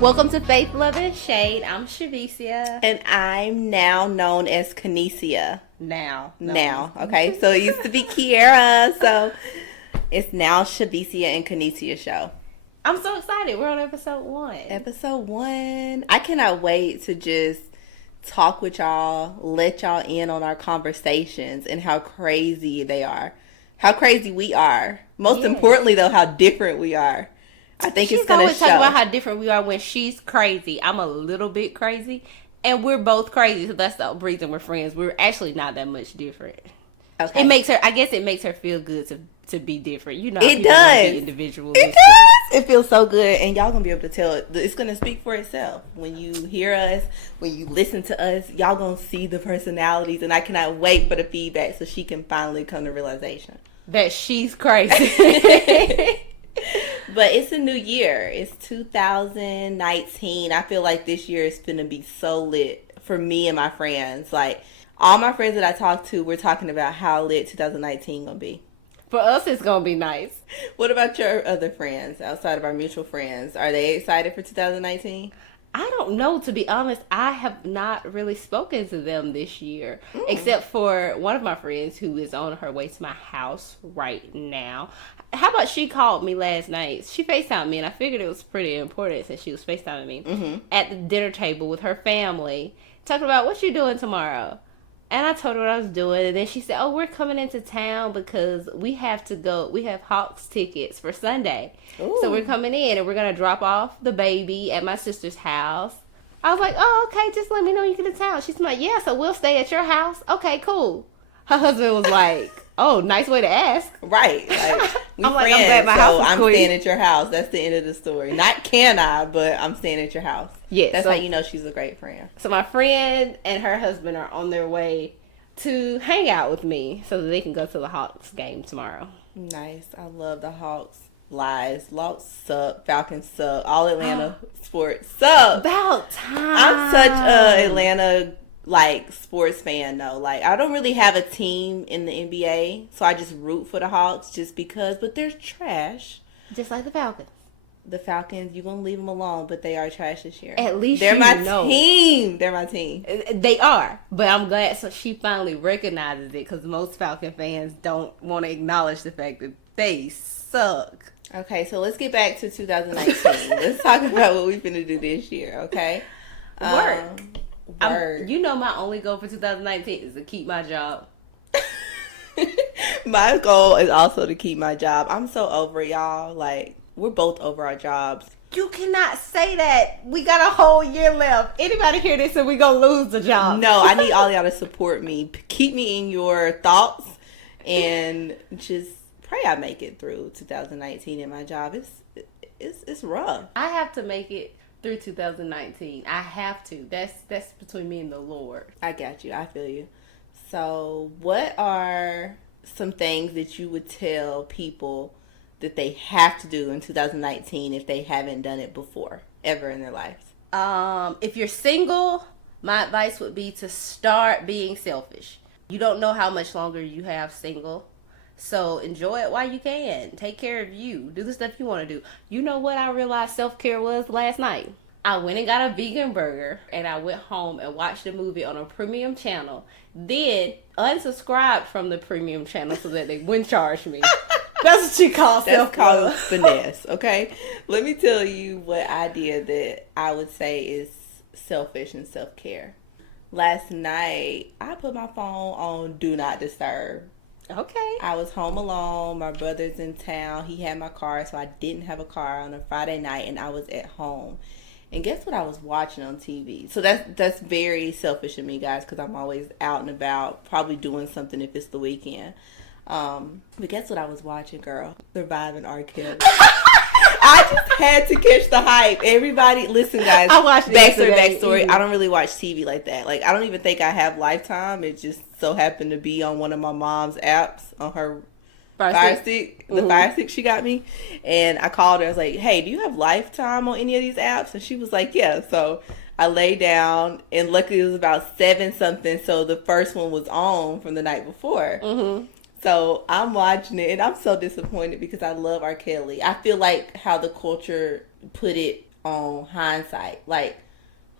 Welcome to Faith, Love, and Shade. I'm Shavicia. And I'm now known as Kinesia. Now. Okay? So it used to be Kiera, so it's now Shavicia and Kinesia show. I'm so excited. We're on episode 1. Episode 1. I cannot wait to just talk with y'all, let y'all in on our conversations and how crazy they are. How crazy we are. Most importantly, though, how different we are. I think it's going to show. She's always talking about how different we are when she's crazy. I'm a little bit crazy, and we're both crazy, so that's the reason we're friends. We're actually not that much different. Okay. It makes her feel good to be different. You know, it does. Be individualistic. It does. It feels so good, and y'all gonna be able to tell it. It's gonna speak for itself when you hear us, when you listen to us. Y'all gonna see the personalities, and I cannot wait for the feedback so she can finally come to realization that she's crazy. But it's a new year. It's 2019. I feel like this year is gonna be so lit for me and my friends. Like all my friends that I talk to, we're talking about how lit 2019 gonna be. For us, it's gonna be nice. What about your other friends outside of our mutual friends? Are they excited for 2019? I don't know, to be honest. I have not really spoken to them this year, except for one of my friends who is on her way to my house right now. How about she called me last night? She FaceTimed me, and I figured it was pretty important since she was FaceTiming me at the dinner table with her family, talking about what you doing tomorrow. And I told her what I was doing, and then she said, "Oh, we're coming into town because we have to go. We have Hawks tickets for Sunday, so we're coming in, and we're gonna drop off the baby at my sister's house." I was like, "Oh, okay. Just let me know when you get to town." She's like, "Yeah, so we'll stay at your house." Okay, cool. Her husband was like, "Oh, nice way to ask." Right. Like, we I'm friends, like, I'm glad my house is I'm clean. staying at your house. That's the end of the story. Not can I, but I'm staying at your house. Yeah, that's how you know she's a great friend. So my friend and her husband are on their way to hang out with me so that they can go to the Hawks game tomorrow. Nice. I love the Hawks. Lies. Hawks suck. Falcons suck. All Atlanta sports suck. About time. I'm such a Atlanta sports fan though. Like I don't really have a team in the NBA, so I just root for the Hawks just because. But they're trash. Just like the Falcons. The Falcons, you're going to leave them alone, but they are trash this year. At least they're my know. team. They're my team. They are, but I'm glad so she finally recognizes it because most Falcon fans don't want to acknowledge the fact that they suck. Okay, so let's get back to 2019. Let's talk about what we're going to do this year, okay? Work. Work. My only goal for 2019 is to keep my job. My goal is also to keep my job. I'm so over it, y'all. Like, we're both over our jobs. You cannot say that. We got a whole year left. Anybody hear this and we gonna lose the job? No, I need all y'all to support me. Keep me in your thoughts and just pray I make it through 2019 in my job. It's rough. I have to make it through 2019. I have to. That's between me and the Lord. I got you. I feel you. So, what are some things that you would tell people that they have to do in 2019 if they haven't done it before, ever in their lives? If you're single, my advice would be to start being selfish. You don't know how much longer you have single, so enjoy it while you can. Take care of you. Do the stuff you want to do. You know what I realized self-care was last night? I went and got a vegan burger, and I went home and watched a movie on a premium channel, then unsubscribed from the premium channel so that they wouldn't charge me. That's what she calls self-care. That's called finesse, okay? Let me tell you what idea that I would say is selfish and self-care. Last night, I put my phone on Do Not Disturb. Okay. I was home alone. My brother's in town. He had my car, so I didn't have a car on a Friday night, and I was at home. And guess what I was watching on TV? So that's very selfish of me, guys, because I'm always out and about, probably doing something if it's the weekend. But guess what I was watching, girl? Surviving R. Kelly. I just had to catch the hype. Everybody, listen, guys. I watched backstory. I don't really watch TV like that. Like, I don't even think I have Lifetime. It just so happened to be on one of my mom's apps on her Fire Stick. The Fire Stick she got me. And I called her. I was like, "Hey, do you have Lifetime on any of these apps?" And she was like, "Yeah." So I lay down, and luckily it was about 7 something. So the first one was on from the night before. So I'm watching it, and I'm so disappointed because I love R. Kelly. I feel like how the culture put it on hindsight. Like,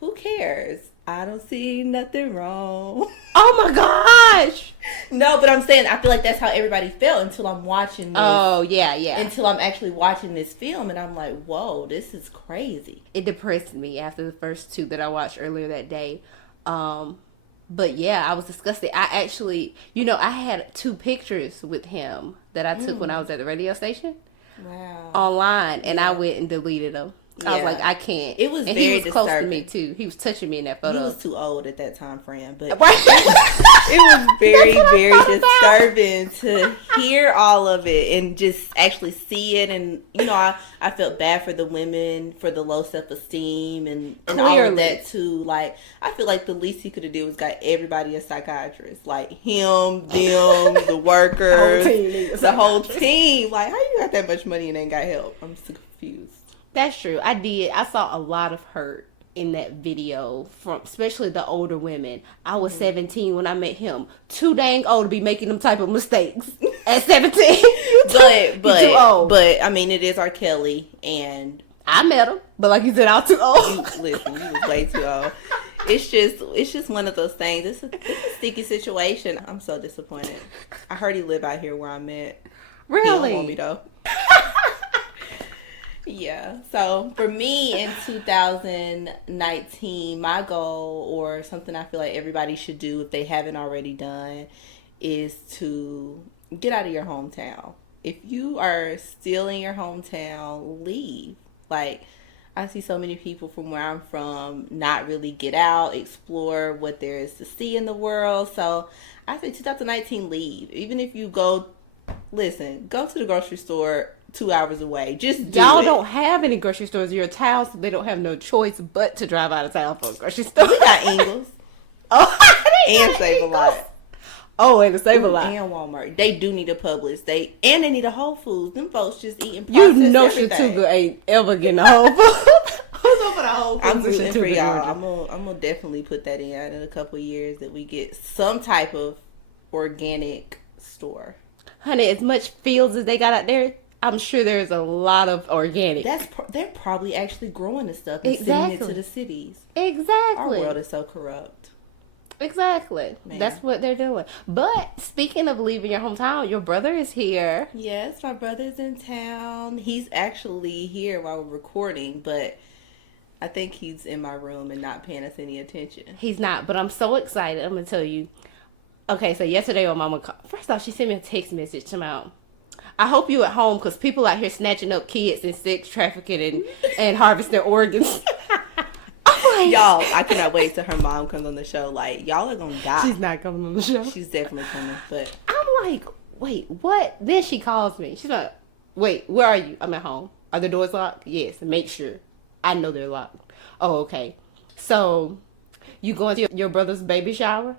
who cares? I don't see nothing wrong. Oh my gosh! No, but I'm saying I feel like that's how everybody felt until I'm watching this. Oh, yeah. Until I'm actually watching this film and I'm like, whoa, this is crazy. It depressed me after the first 2 that I watched earlier that day. But yeah, I was disgusted. I actually, I had 2 pictures with him that I took when I was at the radio station. Wow. Online, and I went and deleted them. I was like, I can't. It was and very he was disturbing. close to me too. He was touching me in that photo. He was too old at that time, friend. But it was very, very disturbing to hear all of it and just actually see it. And I felt bad for the women, for the low self-esteem and all of that too. Like, I feel like the least he could have did was got everybody a psychiatrist, like him, them, the workers, the whole team. Like, how you got that much money and ain't got help? I'm so confused. That's true. I did. I saw a lot of hurt in that video from especially the older women. I was 17 when I met him. Too dang old to be making them type of mistakes at 17. But too old. But I mean, it is R. Kelly, and I met him. But like you said, I was too old. You was way too old. It's just one of those things. It's a sticky situation. I'm so disappointed. I heard he live out here where I'm at. Really? He don't want me though. Yeah. So for me in 2019, my goal, or something I feel like everybody should do if they haven't already done, is to get out of your hometown. If you are still in your hometown, leave. Like, I see so many people from where I'm from not really get out, explore what there is to see in the world. So I say 2019, leave. Even if you go to the grocery store 2 hours away. Just do Y'all it. don't have any grocery stores in your town, so they don't have no choice but to drive out of town for a grocery store. We got Ingles. And Save a Lot. Oh, and the Save a Lot. And Walmart. They do need a Publix. They need a Whole Foods. Them folks just eating processed everything. Shatuga ain't ever getting a Whole Foods. I'm rooting for y'all. I'm gonna definitely put that in a couple of years that we get some type of organic store. Honey, as much fields as they got out there, I'm sure there's a lot of organic. They're probably actually growing this stuff and sending it to the cities. Exactly. Our world is so corrupt. Exactly. Man. That's what they're doing. But speaking of leaving your hometown, your brother is here. Yes, my brother's in town. He's actually here while we're recording, but I think he's in my room and not paying us any attention. He's not, but I'm so excited. I'm going to tell you. Okay, so yesterday my mama called. First off, she sent me a text message to my, I hope you at home because people out here snatching up kids and sex trafficking and harvesting organs. I'm like, y'all, I cannot wait till her mom comes on the show. Like, y'all are going to die. She's not coming on the show. She's definitely coming, but. I'm like, wait, what? Then she calls me. She's like, wait, where are you? I'm at home. Are the doors locked? Yes, make sure. I know they're locked. Oh, okay. So, you going to your brother's baby shower?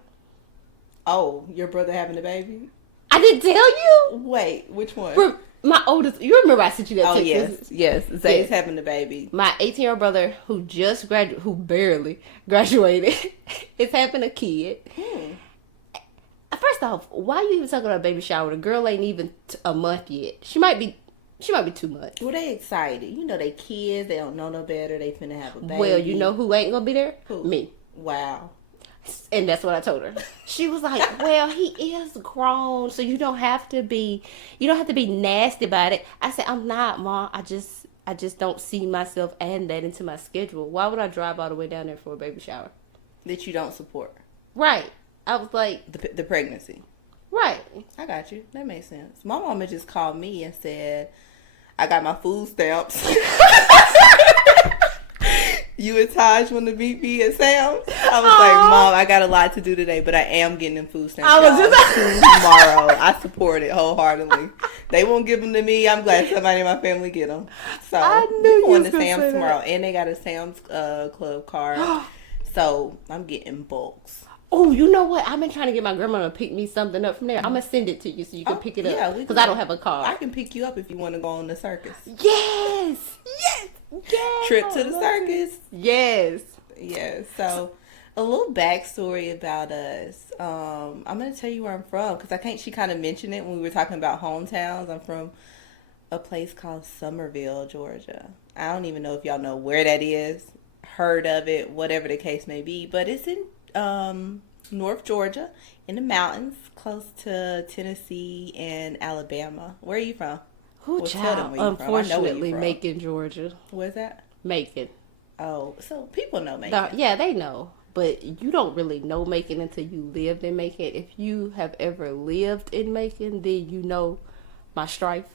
Oh, your brother having a baby? I didn't tell you? Wait, which one? My oldest, you remember I sent you that text? Oh, yes. Zay's having a baby. My 18-year-old brother, who just graduated, who barely graduated, is having a kid. First off, why are you even talking about a baby shower? The girl ain't even a month yet. She might be 2 months. Well, they excited. You know, they kids. They don't know no better. They finna have a baby. Well, you know who ain't gonna be there? Who? Me. Wow. And that's what I told her. She was like, well, he is grown, so you don't have to be nasty about it. I said, I'm not, Mom. I just don't see myself adding that into my schedule. Why would I drive all the way down there for a baby shower? That you don't support. Right. I was like, the pregnancy. Right. I got you. That makes sense. My mama just called me and said, I got my food stamps. You and Taj want to meet me at Sam's? I was like, Mom, I got a lot to do today, but I am getting them food stamps tomorrow. I support it wholeheartedly. They won't give them to me. I'm glad somebody in my family get them. So we're going to Sam's tomorrow, and they got a Sam's Club card. So I'm getting bulks. Oh, you know what? I've been trying to get my grandma to pick me something up from there. I'm going to send it to you so you can pick it up. Because I don't have a car. I can pick you up if you want to go on the circus. Yes! Trip to the circus. Yes. Yes. So, a little backstory about us. I'm going to tell you where I'm from because she kind of mentioned it when we were talking about hometowns. I'm from a place called Summerville, Georgia. I don't even know if y'all know where that is, heard of it, whatever the case may be. But it's in North Georgia, in the mountains, close to Tennessee and Alabama. Where are you from? Who, Well, child? Unfortunately, Macon, Georgia. Where's that? Macon. Oh, so people know Macon. Yeah, they know. But you don't really know Macon until you lived in Macon. If you have ever lived in Macon, then you know my strife.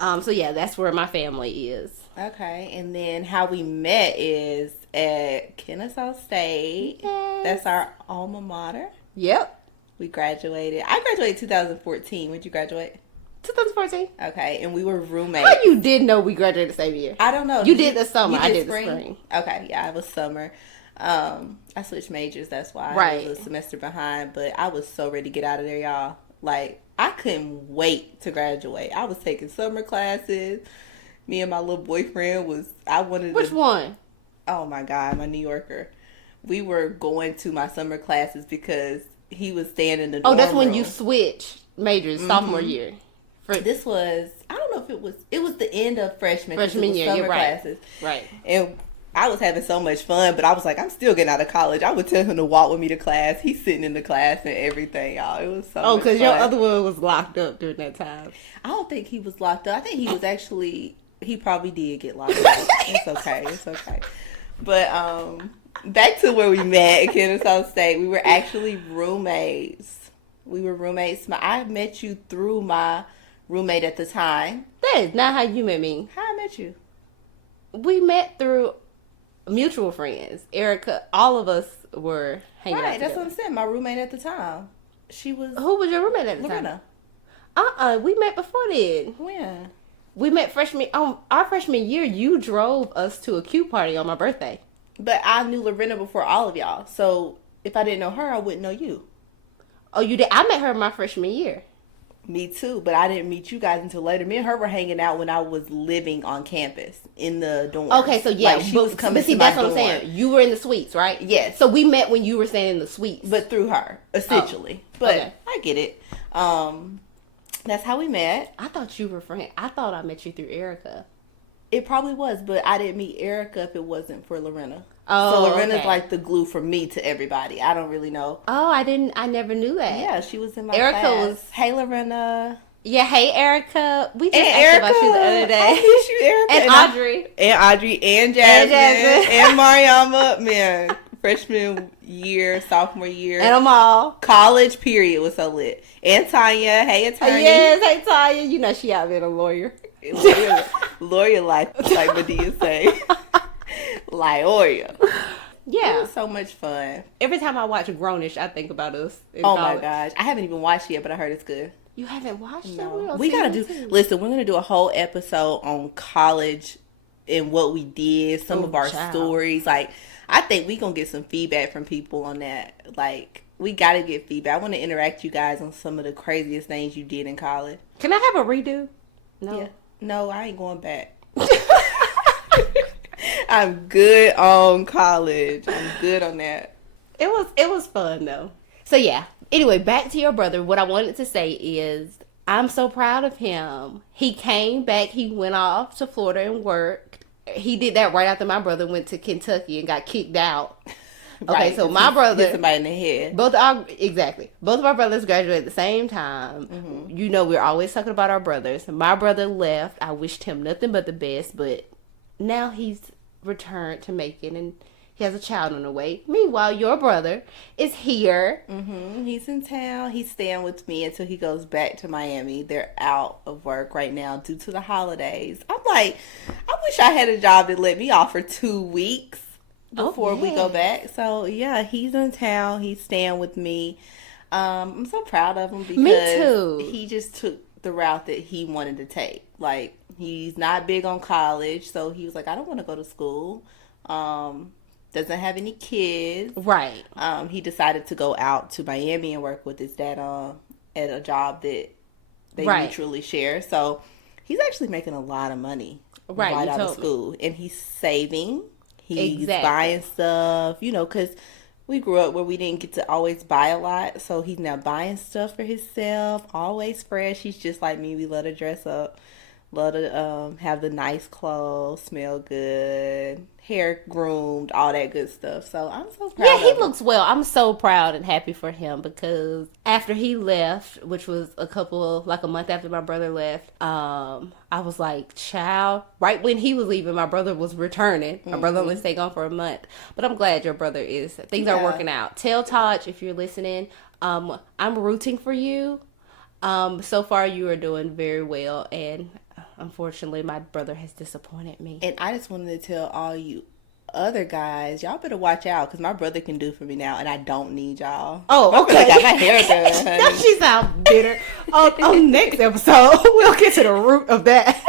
So yeah, that's where my family is. Okay, and then how we met is at Kennesaw State. Yes. That's our alma mater. Yep. We graduated. I graduated 2014. When did you graduate? 2014. Okay, and we were roommates. How you did know we graduated the same year? I don't know. You did the summer. I did the spring. Okay, yeah, I was summer. I switched majors. That's why right. I was a semester behind. But I was so ready to get out of there, y'all. Like, I couldn't wait to graduate. I was taking summer classes. Me and my little boyfriend Which one? Oh my God, my New Yorker. We were going to my summer classes because he was staying in the dorm that's when room. you switched majors sophomore year. This was, I don't know if it was the end of freshman year, summer classes. Right. And I was having so much fun, but I was like, I'm still getting out of college. I would tell him to walk with me to class. He's sitting in the class and everything, y'all. It was so much because fun. your other one was locked up during that time. I don't think he was locked up. I think he was actually, he probably did get locked up. It's okay. It's okay. But back to where we met at Kennesaw State. We were actually roommates. I met you through my roommate at the time. That is not how you met me. How I met you? We met through mutual friends. Erica, all of us were hanging out together. That's what I'm saying. My roommate at the time. She was... Who was your roommate at the Lorena. time? We met before then. When? We met our freshman year. You drove us to a Q party on my birthday. But I knew Lorena before all of y'all. So if I didn't know her, I wouldn't know you. Oh, you did? I met her my freshman year. Me too, but I didn't meet you guys until later. Me and her were hanging out when I was living on campus in the dorm. Okay, so yeah, like she was coming to my that's dorm. what I'm saying. You were in the suites, right? Yes. So we met when you were staying in the suites, but through her, essentially. But okay. I get it. That's how we met. I thought you were friends. I thought I met you through Erica. It probably was, but I didn't meet Erica if it wasn't for Lorena. Oh, so Lorena's okay. like the glue for me to everybody. I don't really know. Oh, I never knew that. Yeah, she was in my Erica class. Hey, Lorena. Yeah, hey, Erica. We just asked Erica, about you the other day. I miss you, Erica. And Audrey. And Jasmine. And Mariama. Man, freshman year, sophomore year. And Amal. College period was so lit. And Tanya. Hey, attorney. Yes, hey, Tanya. You know she out there a lawyer. Lawyer like Medea say. Lawyer. Yeah. It was so much fun. Every time I watch Grownish, I think about us in Oh college. my gosh. I haven't even watched it yet, but I heard it's good. You haven't watched No. it? We gotta do. Listen, we're gonna do a whole episode on college and what we did, some of our stories. Like, I think we gonna get some feedback from people on that. Like, we gotta get feedback. I want to interact you guys on some of the craziest things you did in college. Can I have a redo? No. Yeah. No, I ain't going back. I'm good on college. I'm good on that. It was fun though. So yeah. Anyway, back to your brother. What I wanted to say is I'm so proud of him. He came back. He went off to Florida and worked. He did that right after my brother went to Kentucky and got kicked out. Okay, Right, so my brother hit somebody in the head. Both of our brothers graduated at the same time. Mm-hmm. You know, we're always talking about our brothers. My brother left. I wished him nothing but the best, but now he's returned to Macon and he has a child on the way. Meanwhile, your brother is here. Mm-hmm. He's in town. He's staying with me until he goes back to Miami. They're out of work right now due to the holidays. I'm like, I wish I had a job that let me off for 2 weeks before we go back. So yeah, he's in town. He's staying with me. I'm so proud of him because me too. He just took the route that he wanted to take. Like, he's not big on college, so he was like, I don't want to go to school. Doesn't have any kids. Right. He decided to go out to Miami and work with his dad at a job that they mutually share. So he's actually making a lot of money right out of school. And he's saving. He's buying stuff, because we grew up where we didn't get to always buy a lot. So he's now buying stuff for himself, always fresh. He's just like me. We love to dress up. Love to have the nice clothes, smell good, hair groomed, all that good stuff. So I'm so proud. Yeah, he looks well. I'm so proud and happy for him because after he left, which was like a month after my brother left, I was like, child, right when he was leaving, my brother was returning. My brother only stayed gone for a month. But I'm glad your brother things are working out. Tell Taj, if you're listening, I'm rooting for you. So far you are doing very well, and unfortunately my brother has disappointed me. And I just wanted to tell all you other guys, y'all better watch out because my brother can do for me now, and I don't need y'all. Oh, okay. I got my hair done, honey. Now she sounds bitter. On next episode, we'll get to the root of that.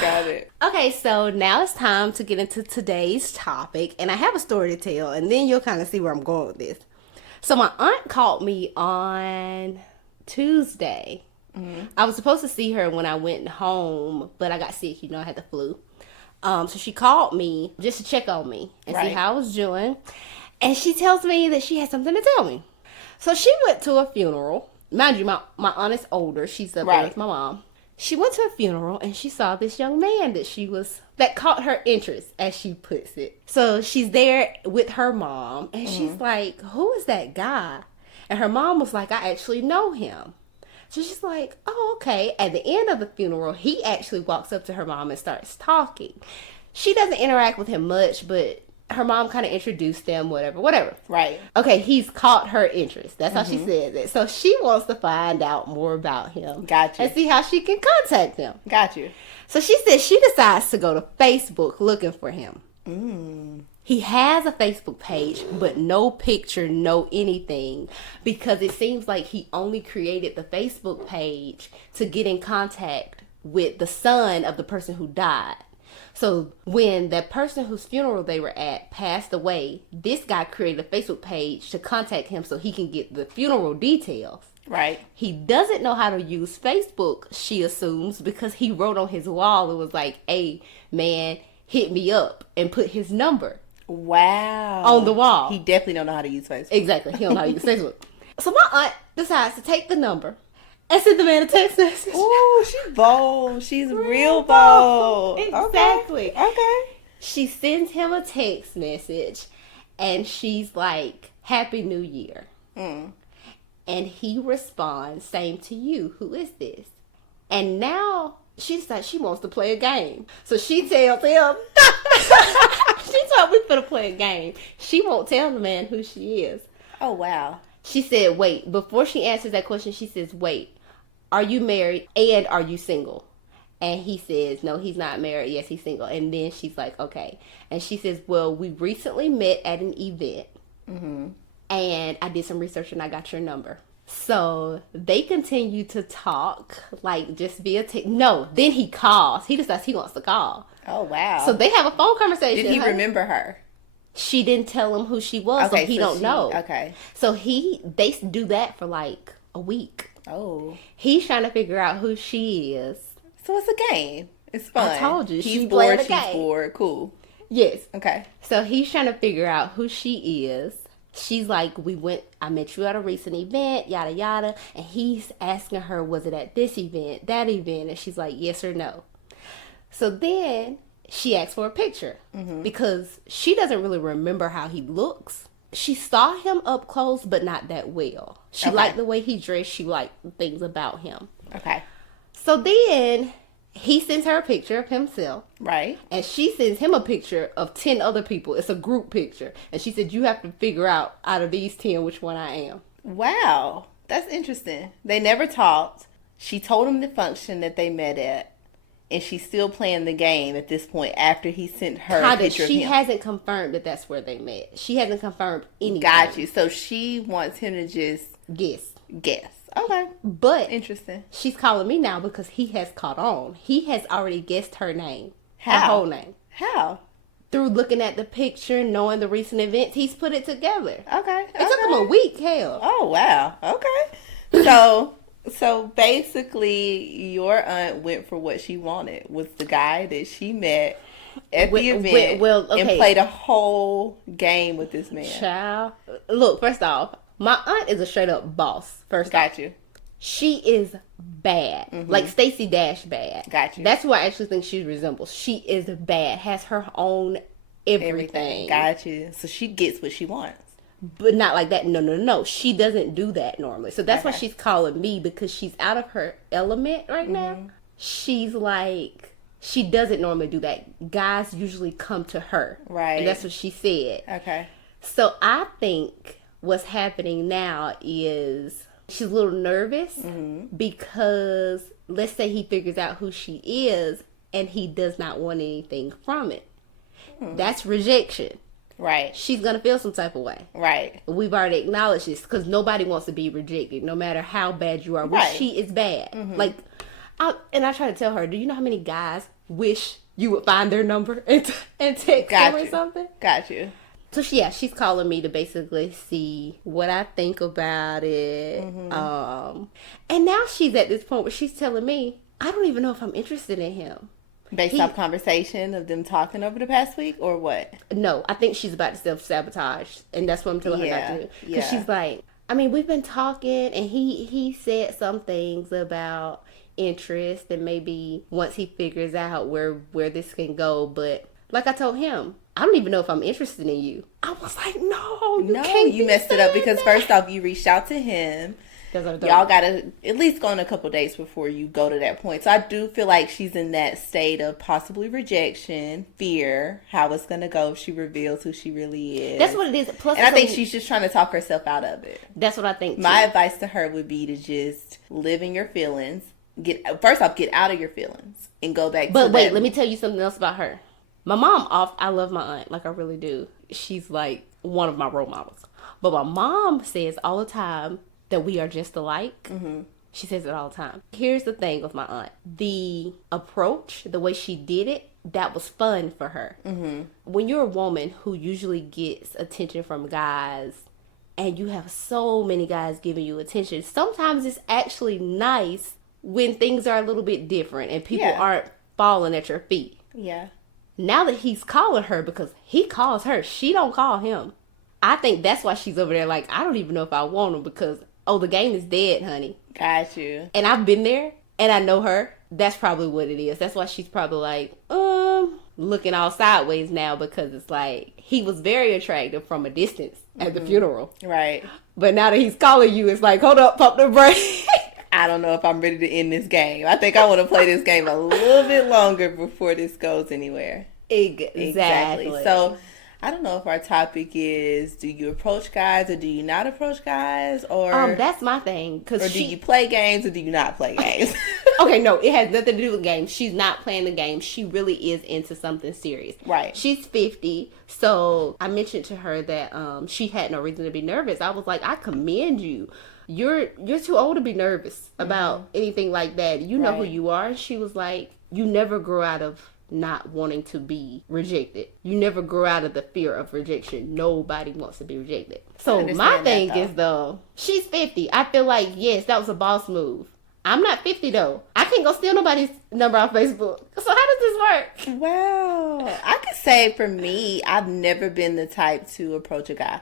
Got it. Okay, so now it's time to get into today's topic, and I have a story to tell, and then you'll kind of see where I'm going with this. So my aunt called me on Tuesday. I was supposed to see her when I went home, but I got sick. I had the flu. So she called me just to check on me and see how I was doing. And she tells me that she had something to tell me. So she went to a funeral. Mind you, my aunt is older. She's up there with my mom. She went to a funeral and she saw this young man that caught her interest, as she puts it. So she's there with her mom and she's like, who is that guy? And her mom was like, I actually know him. So she's like, oh, okay. At the end of the funeral, he actually walks up to her mom and starts talking. She doesn't interact with him much, but her mom kind of introduced them, whatever. Right. Okay, he's caught her interest. That's how she said it. So she wants to find out more about him. Gotcha. And see how she can contact him. Got you. So she said she decides to go to Facebook looking for him. He has a Facebook page, but no picture, no anything, because it seems like he only created the Facebook page to get in contact with the son of the person who died. So when that person whose funeral they were at passed away, this guy created a Facebook page to contact him so he can get the funeral details. Right. He doesn't know how to use Facebook, she assumes, because he wrote on his wall, it was like, hey, man, hit me up, and put his number. Wow. On the wall. He definitely don't know how to use Facebook. Exactly. He don't know how to use Facebook. So my aunt decides to take the number and send the man a text message. Ooh, she's bold. She's real bold. Exactly. Okay. She sends him a text message and she's like, Happy New Year. And he responds, same to you. Who is this? And now she decides she wants to play a game. So she tells him, she told me to play a game. She won't tell the man who she is. Oh, wow. She said, wait, before she answers that question, she says, wait, are you married and are you single? And he says, no, he's not married. Yes, he's single. And then she's like, okay. And she says, well, we recently met at an event. And I did some research and I got your number. So they continue to talk, like just via text. No, then he calls. He decides he wants to call. Oh, wow. So they have a phone conversation. Did he remember her? She didn't tell him who she was, Okay, so he don't know. Okay. So they do that for like a week. Oh. He's trying to figure out who she is. So it's a game. It's fun. I told you. He's She's bored, playing a she's game. bored. Cool. Yes. Okay. So he's trying to figure out who she is. She's like, I met you at a recent event, yada, yada. And he's asking her, was it at this event, that event? And she's like, yes or no. So then she asks for a picture because she doesn't really remember how he looks. She saw him up close, but not that well. She liked the way he dressed. She liked things about him. Okay. So then he sends her a picture of himself. Right. And she sends him a picture of 10 other people. It's a group picture. And she said, you have to figure out of these 10 which one I am. Wow. That's interesting. They never talked. She told him the function that they met at. And she's still playing the game at this point after he sent her a picture of him. She hasn't confirmed that that's where they met. She hasn't confirmed anything. Got you. So she wants him to just guess. Okay. But interesting. She's calling me now because he has caught on. He has already guessed her name. How? Her whole name. How? Through looking at the picture, knowing the recent events, he's put it together. Okay. It took him a week, hell. Oh, wow. Okay. So basically, your aunt went for what she wanted. Was the guy that she met at the event and played a whole game with this man. Child. Look, first off, my aunt is a straight up boss. Got you. She is bad. Like Stacey Dash bad. Got you. That's who I actually think she resembles. She is bad. Has her own everything. Got you. So she gets what she wants. But not like that. No. She doesn't do that normally. So that's why she's calling me, because she's out of her element right now. She's like, she doesn't normally do that. Guys usually come to her. Right. And that's what she said. Okay. So I think what's happening now is she's a little nervous because let's say he figures out who she is and he does not want anything from it. That's rejection. Right. She's going to feel some type of way. Right. We've already acknowledged this, because nobody wants to be rejected, no matter how bad you are. Well, she is bad. Like, I try to tell her, do you know how many guys wish you would find their number and text them or something? Got you. So, she's calling me to basically see what I think about it. And now she's at this point where she's telling me, I don't even know if I'm interested in him. Based off conversation of them talking over the past week, or what? No, I think she's about to self-sabotage, and that's what I'm telling her not to do. Because she's like, I mean, we've been talking, and he said some things about interest, and maybe once he figures out where this can go, but like I told him, I don't even know if I'm interested in you. I was like, no, you messed it up, because first off, you reached out to him. Y'all gotta at least go on a couple days before you go to that point. So I do feel like she's in that state of possibly rejection, fear, how it's gonna go if she reveals who she really is. That's what it is. Plus, and I think she's just trying to talk herself out of it. That's what I think too. My advice to her would be to just live in your feelings. Get out of your feelings and go back. But wait, let me tell you something else about her. My mom, I love my aunt, like I really do. She's like one of my role models. But my mom says all the time that we are just alike. She says it all the time. Here's the thing with my aunt. The approach, the way she did it, that was fun for her. When you're a woman who usually gets attention from guys, and you have so many guys giving you attention, sometimes it's actually nice when things are a little bit different and people aren't falling at your feet. Yeah. Now that he's calling her, because he calls her, she don't call him. I think that's why she's over there like, I don't even know if I want him, because the game is dead, honey. Got you. And I've been there, and I know her. That's probably what it is. That's why she's probably like, looking all sideways now, because it's like, he was very attractive from a distance at the funeral. Right. But now that he's calling you, it's like, hold up, pump the brakes. I don't know if I'm ready to end this game. I think I want to play this game a little bit longer before this goes anywhere. Exactly. So, I don't know if our topic is, do you approach guys or do you not approach guys? Or that's my thing. Or do you play games or do you not play games? Okay, no, it has nothing to do with games. She's not playing the game. She really is into something serious. Right. She's 50, so I mentioned to her that she had no reason to be nervous. I was like, I commend you. You're too old to be nervous about anything like that. You know who you are. And she was like, you never grow out of not wanting to be rejected. You never grow out of the fear of rejection. Nobody wants to be rejected. So my thing is, though, she's 50. I feel like, yes, that was a boss move. I'm not 50, though. I can't go steal nobody's number on Facebook. So how does this work? Well, I could say for me, I've never been the type to approach a guy.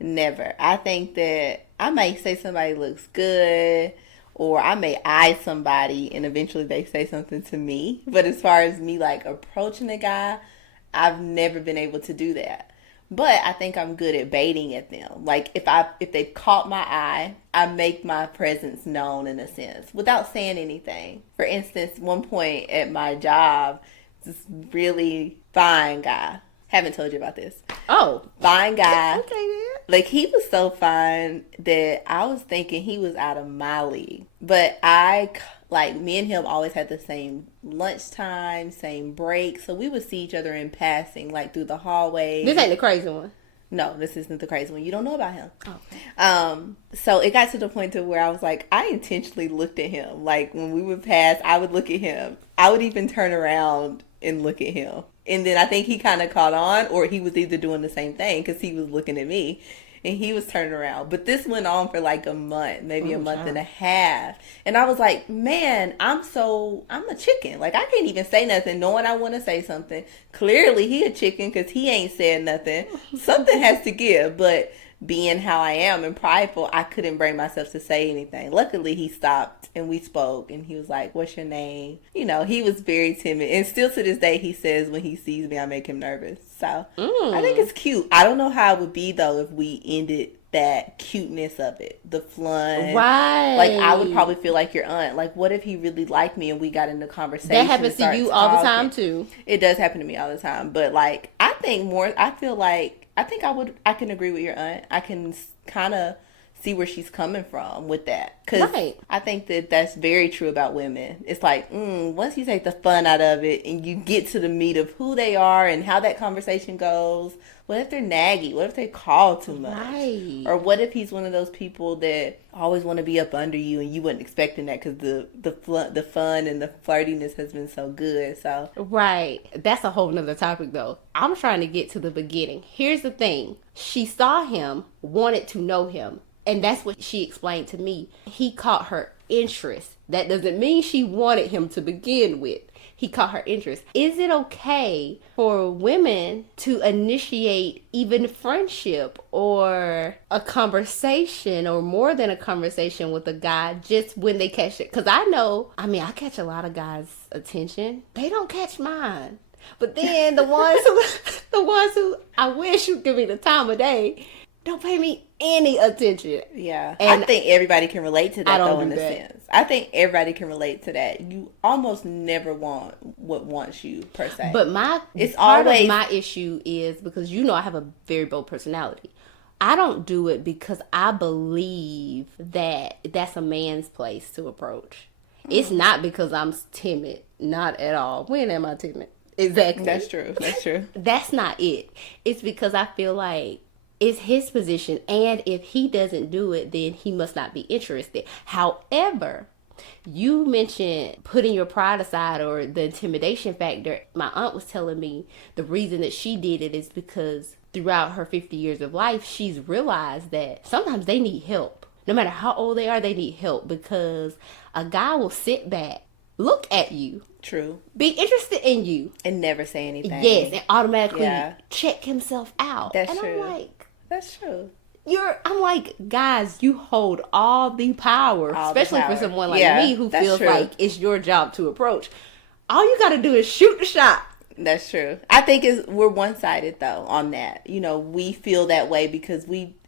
Never. I think that I may say somebody looks good, or I may eye somebody and eventually they say something to me. But as far as me like approaching a guy, I've never been able to do that. But I think I'm good at baiting at them. Like if they've caught my eye, I make my presence known in a sense without saying anything. For instance, one point at my job, this really fine guy. Haven't told you about this. Oh. Fine guy. Okay, then. Like, he was so fine that I was thinking he was out of my league. But me and him always had the same lunchtime, same break. So we would see each other in passing, like through the hallways. This ain't the crazy one. No, this isn't the crazy one. You don't know about him. Okay. So it got to the point to where I was like, I intentionally looked at him. Like, when we would pass, I would look at him. I would even turn around and look at him. And then I think he kind of caught on, or he was either doing the same thing because he was looking at me and he was turning around. But this went on for like a month, maybe a month and a half. And I was like, man, I'm a chicken. Like, I can't even say nothing knowing I want to say something. Clearly he a chicken because he ain't said nothing. Something has to give. But being how I am and prideful, I couldn't bring myself to say anything. Luckily, he stopped and we spoke, and he was like, "What's your name?" You know, he was very timid, and still to this day, he says when he sees me, I make him nervous. So I think it's cute. I don't know how it would be though if we ended that cuteness of it, the fun. Right. Like, I would probably feel like your aunt. Like, what if he really liked me and we got into conversation? That happens to you all the time too. It does happen to me all the time. But like, I feel like, I can agree with your aunt. I can kind of see where she's coming from with that. Because I think that that's very true about women. It's like, once you take the fun out of it and you get to the meat of who they are and how that conversation goes, what if they're naggy? What if they call too much? Right. Or what if he's one of those people that always want to be up under you and you weren't expecting that because the fun and the flirtiness has been so good. So right. That's a whole nother topic though. I'm trying to get to the beginning. Here's the thing. She saw him, wanted to know him. And that's what she explained to me. He caught her interest. That doesn't mean she wanted him to begin with. He caught her interest. Is it okay for women to initiate even friendship or a conversation or more than a conversation with a guy just when they catch it? Because I catch a lot of guys' attention. They don't catch mine. But then the ones who I wish would give me the time of day don't pay me any attention. Yeah. And I think everybody can relate to that though, in a sense. I think everybody can relate to that. You almost never want what wants you, per se. But my issue is because I have a very bold personality. I don't do it because I believe that that's a man's place to approach. It's not because I'm timid. Not at all. When am I timid? Exactly. That's true. That's not it. It's because I feel like it's his position, and if he doesn't do it, then he must not be interested. However, you mentioned putting your pride aside or the intimidation factor. My aunt was telling me the reason that she did it is because throughout her 50 years of life, she's realized that sometimes they need help. No matter how old they are, they need help because a guy will sit back, look at you. True. Be interested in you. And never say anything. Yes, and automatically check himself out. That's and true. I'm like, that's true. I'm like, guys, you hold all the power, especially for someone like me who feels like it's your job to approach. All you got to do is shoot the shot. That's true. I think we're one-sided though on that. We feel that way because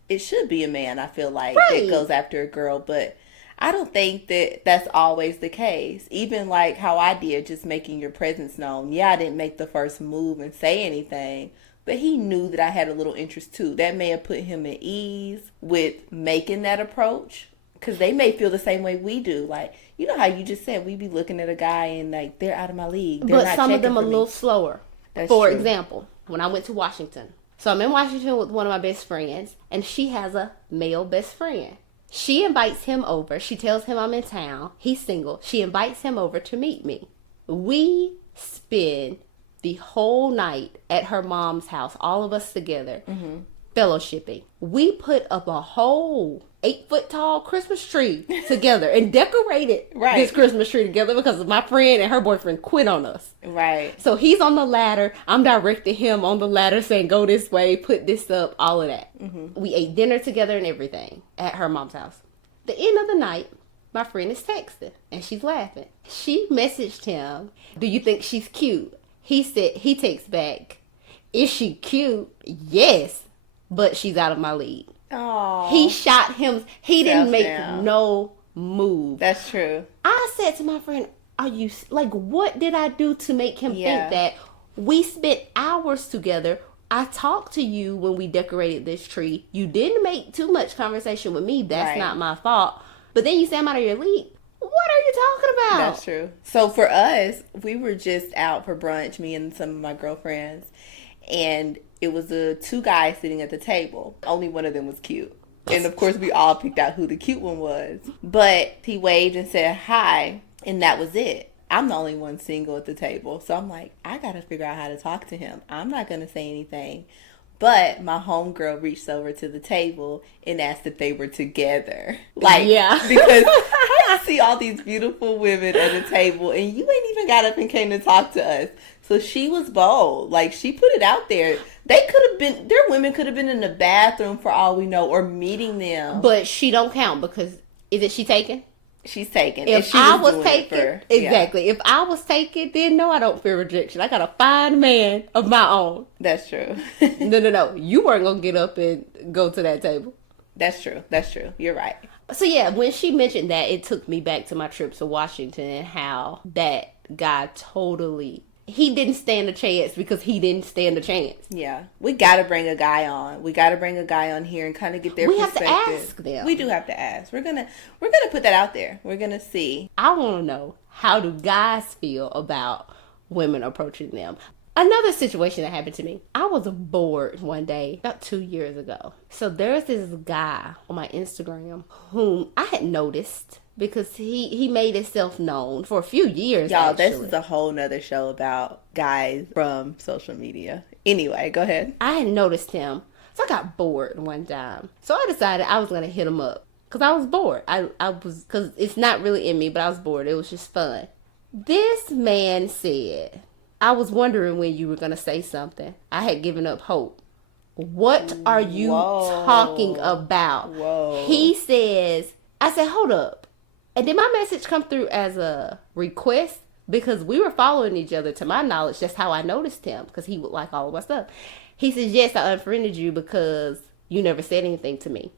it should be a man, I feel like, that goes after a girl, but I don't think that that's always the case. Even like how I did, just making your presence known. Yeah, I didn't make the first move and say anything, but he knew that I had a little interest too. That may have put him at ease with making that approach. Because they may feel the same way we do. Like, you know how you just said, we be looking at a guy and like, they're out of my league. But some of them are a little slower. For example, when I went to Washington. So I'm in Washington with one of my best friends. And she has a male best friend. She invites him over. She tells him I'm in town. He's single. She invites him over to meet me. We spend the whole night at her mom's house, all of us together, fellowshipping. We put up a whole 8-foot tall Christmas tree together and decorated this Christmas tree together because my friend and her boyfriend quit on us. Right. So he's on the ladder. I'm directing him on the ladder saying, go this way, put this up, all of that. We ate dinner together and everything at her mom's house. The end of the night, my friend is texting and she's laughing. She messaged him, do you think she's cute? He takes back, is she cute? Yes, but she's out of my league. Aww. He shot him. He didn't make no move. That's true. I said to my friend, are you, like, what did I do to make him think that? We spent hours together. I talked to you when we decorated this tree. You didn't make too much conversation with me. That's not my fault. But then you say I'm out of your league. What are you talking about? That's true. So for us, we were just out for brunch, me and some of my girlfriends, and it was two guys sitting at the table. Only one of them was cute. And of course, we all picked out who the cute one was. But he waved and said hi, and that was it. I'm the only one single at the table. So I'm like, I got to figure out how to talk to him. I'm not going to say anything. But my homegirl reached over to the table and asked if they were together. Like, because I see all these beautiful women at the table and you ain't even got up and came to talk to us. So she was bold. Like, she put it out there. They could have been, their women could have been in the bathroom for all we know, or meeting them. But she don't count because, is it she taken? She's taken. If I was taken, exactly. If I was taken, then no, I don't fear rejection. I got a fine man of my own. That's true. No. You weren't going to get up and go to that table. That's true. You're right. So yeah, when she mentioned that, it took me back to my trip to Washington and how that guy totally, he didn't stand a chance because he didn't stand a chance. Yeah. We got to bring a guy on. We got to bring a guy on here and kind of get their perspective. We have to ask them. We do have to ask. We're going to put that out there. We're going to see. I want to know, how do guys feel about women approaching them? Another situation that happened to me. I was bored one day about 2 years ago. So there's this guy on my Instagram whom I had noticed because he made himself known for a few years. Y'all, actually. This is a whole nother show about guys from social media. Anyway, go ahead. I had noticed him. So I got bored one time. So I decided I was going to hit him up because I was bored. Because it's not really in me, but I was bored. It was just fun. This man said, I was wondering when you were going to say something. I had given up hope. What are you talking about? Whoa. He says, I said, hold up. And did my message come through as a request? Because we were following each other, to my knowledge. That's how I noticed him, because he would like all of my stuff. He says, yes, I unfriended you because you never said anything to me.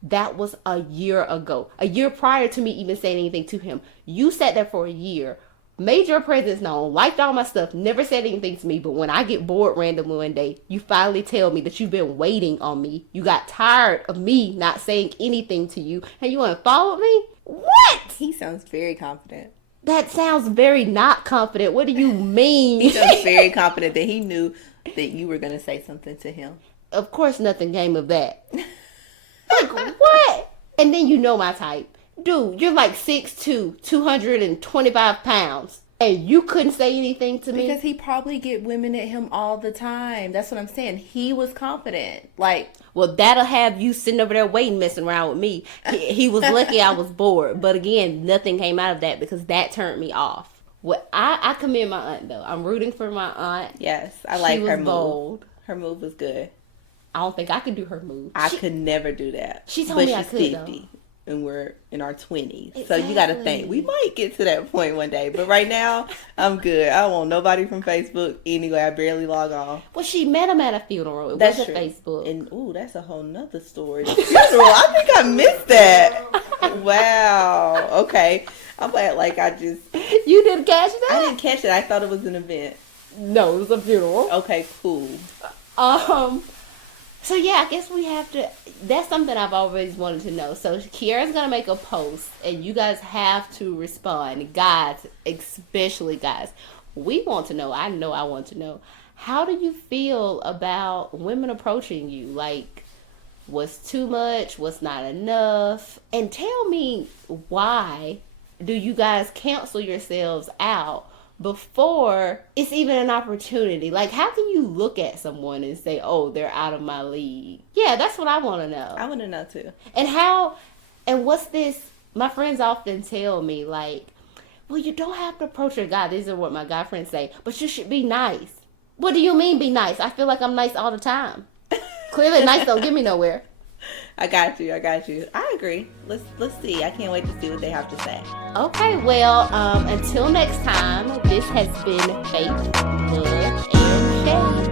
That was a year ago. A year prior to me even saying anything to him. You sat there for a year, made your presence known, liked all my stuff, never said anything to me. But when I get bored randomly one day, you finally tell me that you've been waiting on me. You got tired of me not saying anything to you, and you unfollowed me? What? He sounds very confident. That sounds very not confident. What do you mean? He sounds very confident that he knew that you were going to say something to him. Of course nothing came of that. Like, what? And then you know my type. Dude, you're like 6'2", 225 pounds. And you couldn't say anything to me? Because he probably get women at him all the time. That's what I'm saying. He was confident. Like, well, that'll have you sitting over there waiting, messing around with me. He was lucky I was bored. But again, nothing came out of that because that turned me off. Well, I commend my aunt, though. I'm rooting for my aunt. Yes, I like her move. Bold. Her move was good. I don't think I could do her move. I could never do that. She told me I could, 50. Though. And we're in our 20s. Exactly. So you got to think. We might get to that point one day. But right now, I'm good. I don't want nobody from Facebook. Anyway, I barely log on. Well, she met him at a funeral. It That's wasn't true. Facebook. And, that's a whole nother story. The funeral. I think I missed that. Wow. Okay. I'm glad, like, I just... You didn't catch that? I didn't catch it. I thought it was an event. No, it was a funeral. Okay, cool. So yeah, I guess we have to, that's something I've always wanted to know. So Kiara's going to make a post and you guys have to respond. Guys, especially guys. We want to know, I know I want to know, how do you feel about women approaching you? Like, what's too much? What's not enough? And tell me, why do you guys cancel yourselves out before it's even an opportunity? Like, how can you look at someone and say, oh, they're out of my league? Yeah, that's what I want to know. I want to know too. And what's this? My friends often tell me, like, well, you don't have to approach a guy. These are what my guy friends say. But you should be nice. What do you mean be nice? I feel like I'm nice all the time. Clearly nice don't get me nowhere. I got you. I agree. Let's see. I can't wait to see what they have to say. Okay, well, until next time, this has been Faith, Love, and Shade.